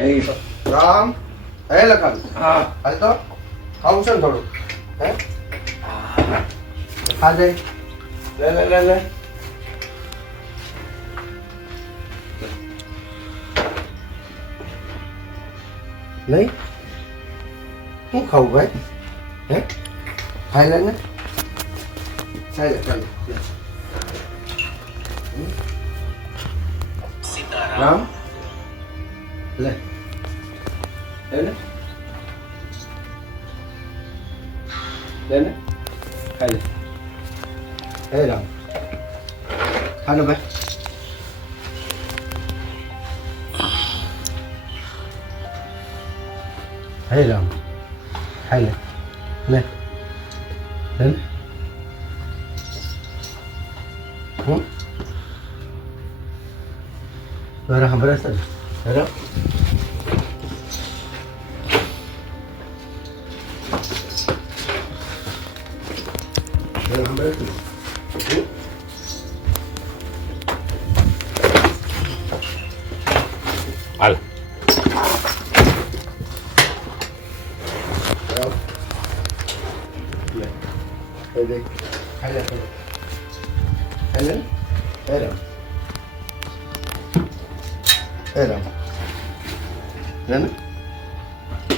રામ હે લખન હા હાલ તો ખાવું છે ને થોડું હે ખા જાય લે નહીં શું ખાવું ભાઈ હે ખાઈ લે ને ખાઈ લે રામ લે ને ખાઈ લે હે રામ ખાને ભાઈ હે રામ ખાઈ લે ને તારા સાંભળે છે ને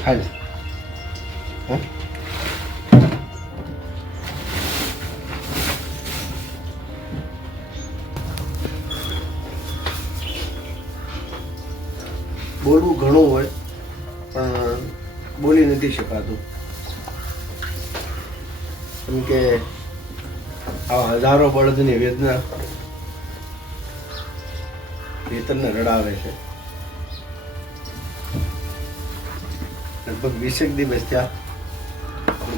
હાલ બોલવું ઘણું હોય પણ બોલી નથી શકાતું કેમ કે આવા હજારો બળદની વેદના વેતનને રડાવે છે. લગભગ 20 દિવસ થયા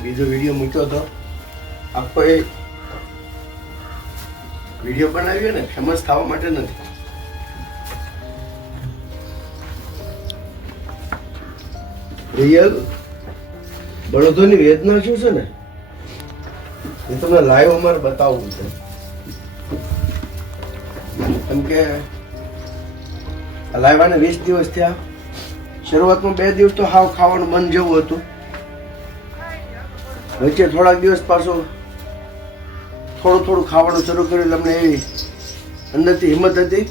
બીજો વિડીયો મૂક્યો હતો. આખો એ વિડીયો બનાવ્યો ને ફેમસ થવા માટે નથી. રિયલ બળદોની વેદના શું છે ને એ તમને લાઈવ અમારે બતાવવું છે. કેમ કે લાઈવ આને 20 દિવસ થયા. શરૂઆતમાં 2 દિવસ તો હાવ ખાવાનું મન જેવું હતું. વચ્ચે થોડાક દિવસ પાછું થોડું ખાવાનું શરૂ કર્યું. તમને એવી અંદરથી હિંમત હતી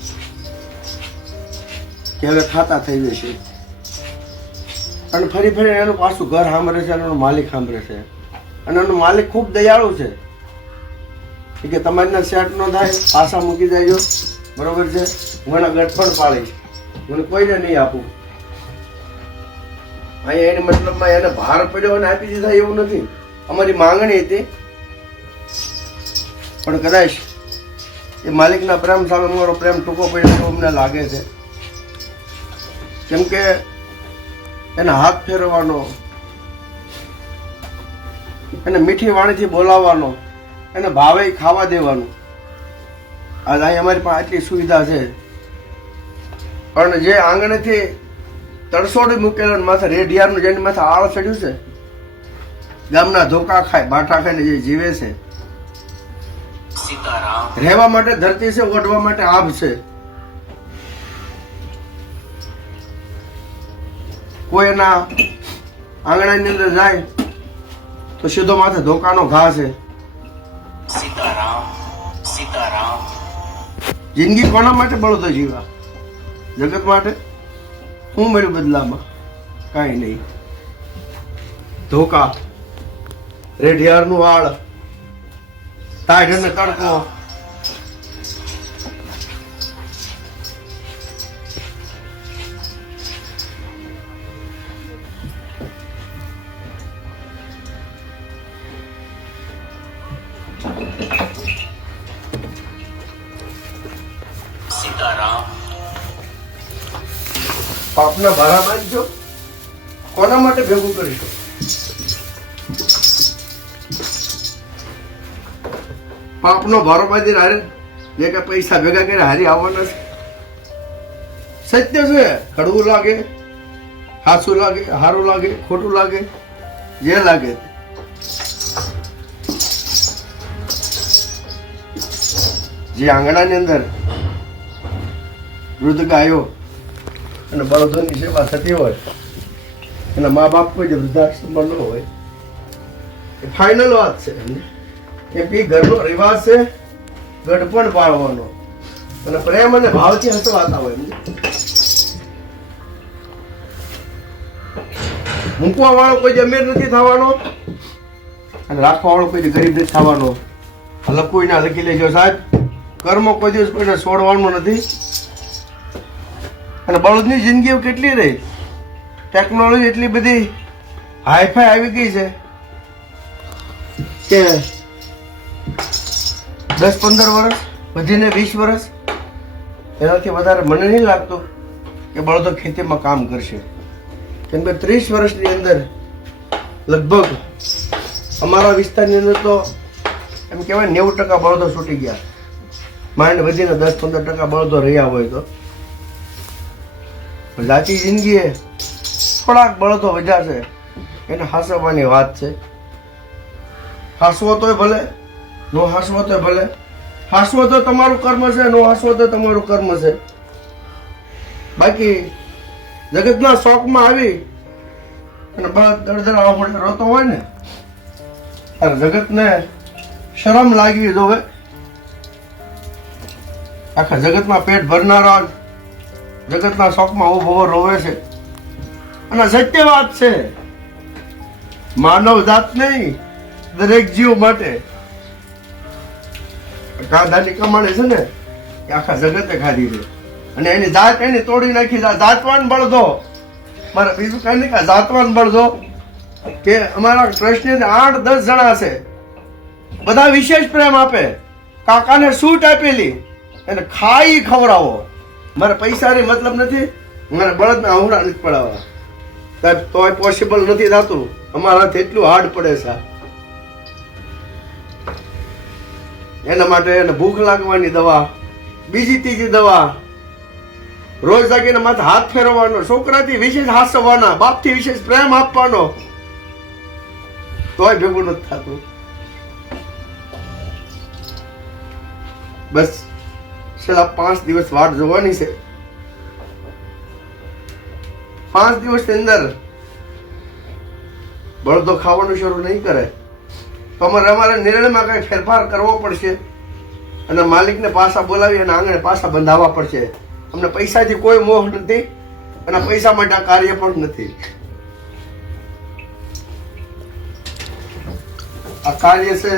કે હવે ખાતા થઈ જશે. અને ફરી એનું પાછું ઘર સાંભળે છે અને એનો માલિક સાંભળે છે. અને એનો માલિક ખૂબ દયાળુ છે કે તમારીના સેટ ન થાય પાછા મૂકી દેજો, બરોબર છે. હું એના ગઠપણ પાડીશ, મને કોઈને નહીં આપું. અહીંયા એને મતલબમાં એને ભાર પડ્યો અને આપી દીધા એવું નથી. અમારી માંગણી હતી પણ કદાચ એ માલિકના પ્રેમ સામે અમારો પ્રેમ ટૂંકો પડ્યો એવું અમને લાગે છે. કેમ કે એને હાથ ફેરવવાનો, એને મીઠી વાણીથી બોલાવવાનો, એને ભાવે ખાવા દેવાનું. આજ અહીં અમારી પાસે આટલી સુવિધા છે. પણ જે આંગણેથી તડસોડી મૂકેલો માથે રેઢિયારનું જેની માથે આળ ચડ્યું છે, ગામના ધોકા ખાય બાઠા ખાઈને જે જીવે છે, રહેવા માટે ધરતી છે, ઓઢવા માટે આભ છે. કોઈ એના આંગણાની અંદર જાય તો સીધો માથે ધોકાનો ઘા છે. જિંદગી કોના માટે બળદો જીવા? જગત માટે. શું મળ્યું બદલામાં? કાંઈ નહીં. ધોકા, રેઢિયારનું વાળ, તાઢ અને તડકો. પાપના ભારા બાંધજો. કોના માટે ભેગું કરીશું? પાપનો ભારો બાંધી હારે જે કે પૈસા ભેગા કરી હારી આવવાના છે. સત્ય છે. કડવું લાગે, હાસું લાગે, સારું લાગે, ખોટું લાગે, જે લાગે. જે આંગણાની અંદર વૃદ્ધ ગાયો અને બળદોની સેવા થતી હોય, એના મા બાપ કોઈ જ વૃદ્ધાશ્રમમાં ન હોય, એ ફાઇનલ વાત છે. એ બી ઘરનો રિવાજ છે, ગઢપણ પાળવાનો અને પ્રેમ અને ભાવથી હસવાતા હોય. મૂકવા વાળો કોઈ અમીર નથી થવાનો અને રાખવા વાળો કોઈ ગરીબ નથી થવાનો. લખોઈના લખી લેજો સાહેબ, કર્મ કોઈ દિવસ કોઈને છોડવાનું નથી. અને બળદની જિંદગીઓ કેટલી રહી, ટેકનોલોજી એટલી બધી હાઈફાઈ આવી ગઈ છે કે 10-15 વર્ષ વધીને 20 વર્ષ એનાથી વધારે મને નહીં લાગતું કે બળદો ખેતીમાં કામ કરશે. કેમ કે 30 વર્ષની અંદર લગભગ અમારા વિસ્તારની અંદર તો એમ કહેવાય 90% બળદો છૂટી ગયા. માંડ વધીને 10-15% બળદો રહ્યા હોય તો જાતિ જિંદગીએ થોડાક બળદો વધ્યા છે, એને હાંસવાની વાત છે. હાંસવો તોય ભલે, નો હાંસવો તોય ભલે. હાંસવો તો તમારું કર્મ છે, નો હાંસવો તો તમારું કર્મ છે. બાકી જગતના શોખમાં આવી અને બળદ દળદળ રોતો હોય ને ત્યારે જગતને શરમ લાગવી જોવે. આખા જગતમાં પેટ ભરનારો જગતના શોખમાં ઉભો રોવે છે. અને સત્ય વાત છે, માનવ જાત નહીં, દરેક જીવ માટે ગાધાની કમાણી છે ને એ આખા જગતે ખાધી છે. અને એની જાત એની તોડી નાખી. જાતવાન બળદો, મારે બીજું કઈ નહીં કે જાતવાન બળદો કે અમારા ટ્રસ્ટની 8-10 જણા છે, બધા વિશેષ પ્રેમ આપે. કાકાને સૂટ આપેલી એને ખાઈ ખવડાવો. મારે પૈસાની મતલબ નથી, મારે બળદને આવડા નથી પડાવવા સાહેબ, તોય પોસિબલ નથી થતું. અમારાથી એટલું હાર્ડ પડે છે. એના માટે એને ભૂખ લાગવાની દવા, બીજી ત્રીજી દવા, રોજ જાગીને માથે હાથ ફેરવવાનો, છોકરાથી વિશેષ હાસવાના, બાપથી વિશેષ પ્રેમ આપવાનો, તોય ભેગું નથી થતું. બસ છેલ્લા 5 દિવસ વાટ જોવાની છે. 5 દિવસની અંદર બળદો ખાવાનું શરૂ નહીં કરે તો અમારે નિર્ણયમાં કઈ ફેરફાર કરવો પડશે અને માલિકને પાછા બોલાવી અને આંગણે પાછા બંધાવવા પડશે. અમને પૈસાથી કોઈ મોહ નથી અને પૈસા માટે આ કાર્ય પણ નથી. આ કાર્ય છે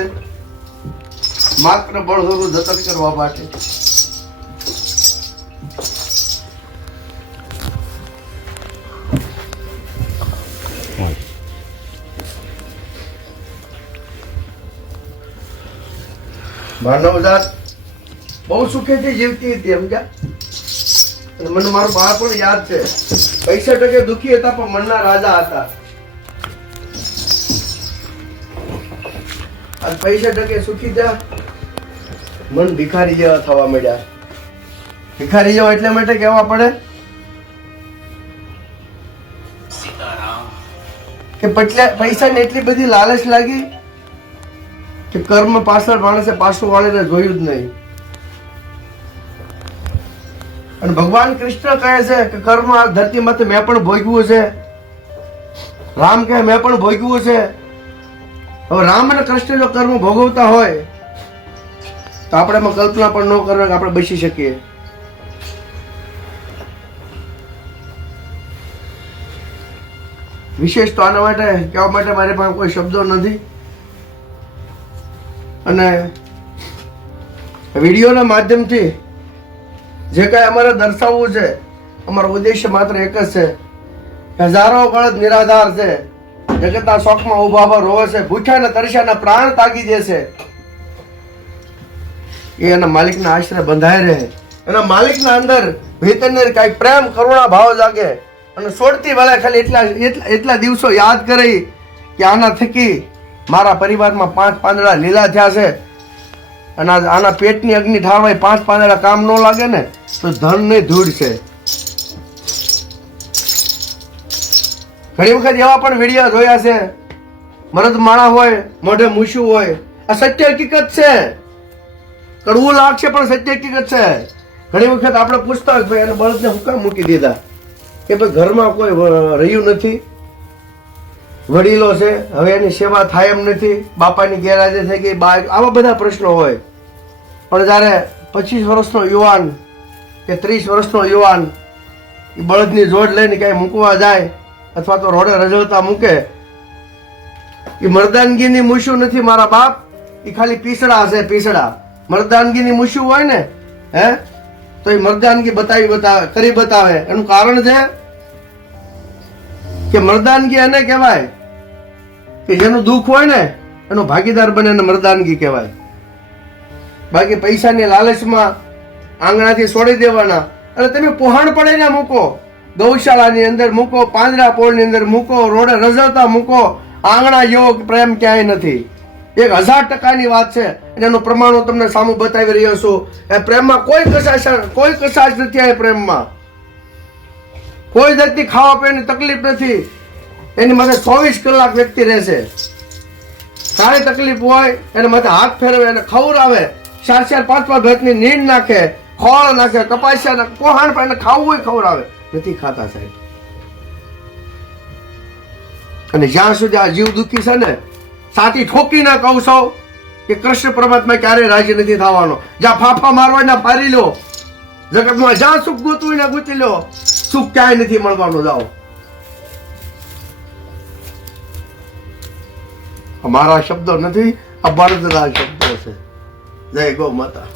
માત્ર બળદોનું જતન કરવા માટે. માનવજાત બહુ સુખેથી જીવતી હતી સમજ્યા. મને મારું બાળપણ યાદ છે. 65% દુખી હતા પણ મનના રાજા હતા. અને 65% સુખી થયા, મન ભિખારી જેવા થવા માંડ્યા. ભિખારી જેવા એટલે માટે કહેવા પડે કે પૈસાની એટલી બધી લાલચ લાગી કે કર્મ પાછળ માણસે પાછું વાળીને જોયું જ નહીં. અને ભગવાન કૃષ્ણ કહે છે કે કર્મ આ ધરતીમાંથી મેં પણ ભોગવ્યું છે. રામ કહે મેં પણ ભોગવ્યું છે. હવે રામ અને કૃષ્ણ જો કર્મ ભોગવતા હોય તો આપણે એમાં કલ્પના પણ ન કરવી કે આપણે બચી શકીએ. વિશેષ તો આના માટે કહેવા માટે મારી પાસે કોઈ શબ્દો નથી. અને વિડીયોના માધ્યમથી જે કાંઈ અમારે દર્શાવવું છે, અમારો ઉદ્દેશ્ય માત્ર એક જ છે. હજારો બળદ નિરાધાર છે, જગતના શોખમાં ઉભા રોવે છે, ભૂખ્યા ને તરસ્યાના પ્રાણ તાકી દે છે. એ એના માલિકના આશ્રય બંધાય રહે, એના માલિકના અંદર ભીતરની કાંઈક પ્રેમ કરુણા ભાવ જાગે અને છોડતી વેળા ખાલી એટલા દિવસો યાદ કરી કે આના થકી મારા પરિવારમાં 5 પાંદડા લીલા થયા છે અને આના પેટની અગ્નિ ઠારવાય 5 પાંદડા કામ ન લાગે ને તો ધન ની ધૂળ છે. ઘણી વખત એવા પણ વિડીયો જોયા છે, મરદ માણા હોય, મોઢે મૂછું હોય. આ સત્ય હકીકત છે. કડવું લાગશે પણ સત્ય હકીકત છે. ઘણી વખત આપણે પૂછતા હોય ભાઈ એને બળદને હું કામ મૂકી દીધા, કે ભાઈ ઘરમાં કોઈ રહ્યું નથી, વડીલો છે, હવે એની સેવા થાય એમ નથી, બાપાની ગેરહાજરી થઈ ગઈ, આવા બધા પ્રશ્નો હોય. પણ જ્યારે 25 વર્ષનો યુવાન કે 30 વર્ષનો યુવાન એ બળદની જોડ લઈને ક્યાંય મૂકવા જાય અથવા તો રોડે રજળતા મૂકે, એ મર્દાનગીની મૂછું નથી મારા બાપ, એ ખાલી પીસડા છે, પીસડા. મર્દાનગીની મૂછું હોય ને તો એ મર્દાનગી કરી બતાવે. એનું કારણ છે કે મર્દાનગી એને કહેવાય કે જેનું દુઃખ હોય ને એનો ભાગીદાર બને ને મર્દાનગી કહેવાય. બાકી પૈસાની લાલચમાં આંગણાથી છોડી દેવાના. અને તમે પોહાણ પડે ને મૂકો, ગૌશાળાની અંદર મૂકો, પાંજરાપોળની અંદર મૂકો, રોડે રઝળતા મૂકો, આંગણા જેવો પ્રેમ ક્યાંય નથી. 1000% વાત છે. એનું પ્રમાણ હું તમને સામું બતાવી રહ્યો છું. એ પ્રેમમાં કોઈ કશાશ નથી. આ પ્રેમમાં કોઈ જાતની ખાવા પીવાની તકલીફ નથી. એની માથે 24 કલાક વ્યક્તિ રહેશે. કાંઈ તકલીફ હોય એને માથે હાથ ફેરવે, એને ખવડાવે, 4-4, 5-5 ભાતની નીંદ નાખે, ખોળ નાખે, કપાસિયા નાખે, કોહાણ પણ એને ખાવું હોય ખવડાવે. નથી ખાતા સાહેબ. અને જ્યાં સુધી આ જીવ દુઃખી છે ને, સાથી ઠોકીને કહું છો કે કૃષ્ણ પરમાત્મા ક્યારેય રાજી નથી થવાનો. જ્યાં ફાફા મારવા ને ફારી લો, જગતમાં જ્યાં સુખ ગોતવું ને ગોતી લો, સુખ ક્યાંય નથી મળવાનું. જાઓ. અમારા શબ્દો નથી, આ બળદના શબ્દો છે. જય ગૌ માતા.